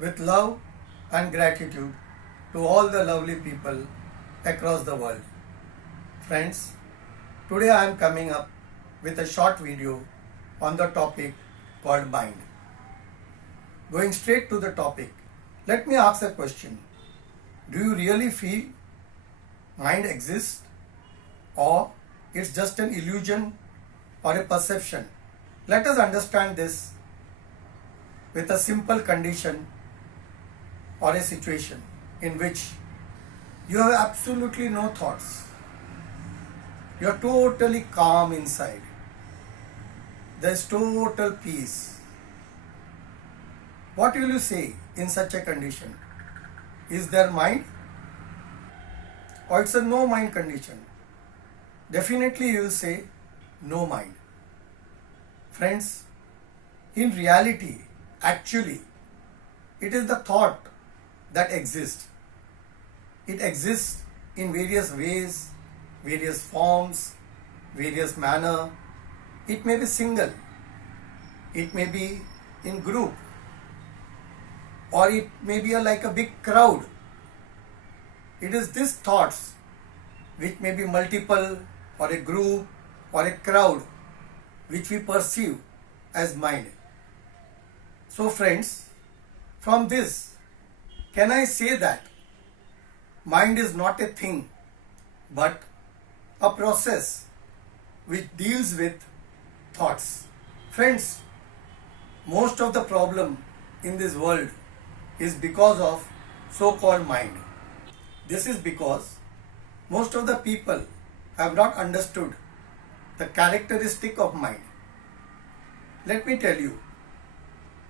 with love and gratitude to all the lovely people across the world. Friends, today I am coming up with a short video on the topic called mind. Going straight to the topic, let me ask a question. Do you really feel mind exists, or it's just an illusion or a perception? Let us understand this with a simple condition or a situation in which you have absolutely no thoughts. You are totally calm inside. There is total peace. What will you say in such a condition? Is there mind? Or it's a no mind condition? Definitely you will say no mind. Friends, in reality, actually, it is the thought that exists. It exists in various ways, various forms, various manner. It may be single, it may be in group, or it may be like a big crowd. It is these thoughts which may be multiple or a group or a crowd which we perceive as mind. So friends, from this, can I say that mind is not a thing but a process which deals with thoughts? Friends, most of the problem in this world is because of so-called mind. This is because most of the people have not understood the characteristic of mind. Let me tell you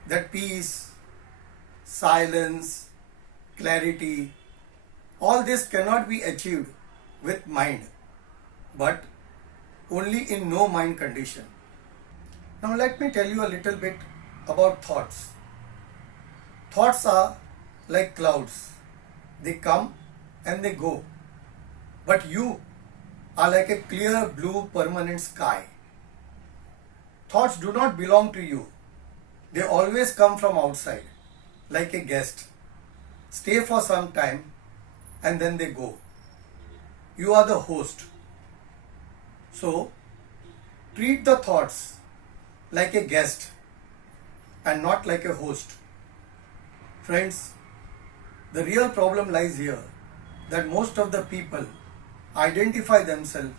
that peace, silence, clarity, all this cannot be achieved with mind, but only in no mind condition. Now let me tell you a little bit about thoughts. Thoughts are like clouds. They come and they go. But you are like a clear blue permanent sky. Thoughts do not belong to you. They always come from outside, like a guest. Stay for some time and then they go. You are the host. So, treat the thoughts like a guest and not like a host. Friends, the real problem lies here that most of the people identify themselves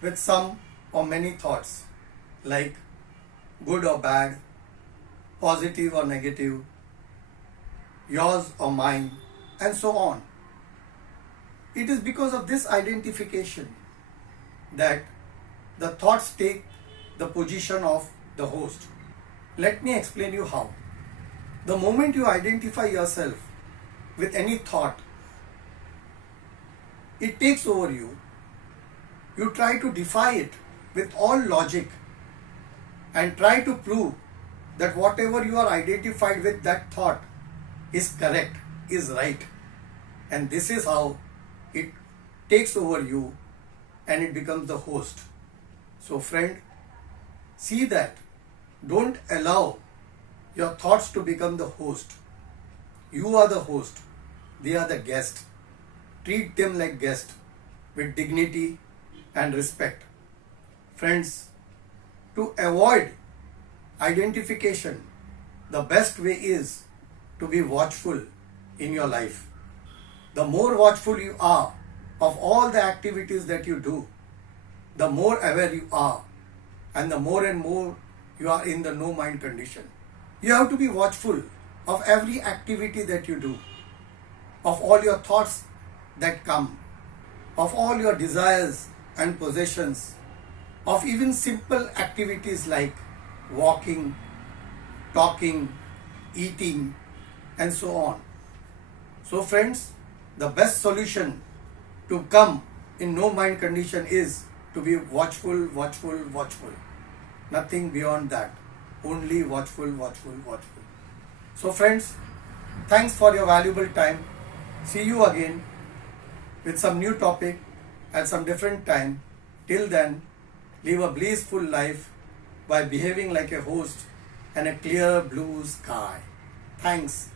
with some or many thoughts, like good or bad, positive or negative, yours or mine, and so on. It is because of this identification that the thoughts take the position of the host. Let me explain you how. The moment you identify yourself with any thought, it takes over you. You try to defy it with all logic and try to prove that whatever you are identified with that thought is correct, is right. And this is how it takes over you and it becomes the host. So friend, see that. Don't allow your thoughts to become the host. You are the host. They are the guest. Treat them like guests with dignity and respect. Friends, to avoid identification, the best way is to be watchful in your life. The more watchful you are of all the activities that you do, the more aware you are, and the more and more you are in the no mind condition. You have to be watchful of every activity that you do, of all your thoughts that come, of all your desires and possessions, of even simple activities like walking, talking, eating, and so on. So friends, the best solution to come in no mind condition is to be watchful, watchful, watchful. Nothing beyond that. Only watchful, watchful, watchful. So friends, thanks for your valuable time. See you again with some new topic at some different time. Till then, live a blissful life by behaving like a host and a clear blue sky. Thanks.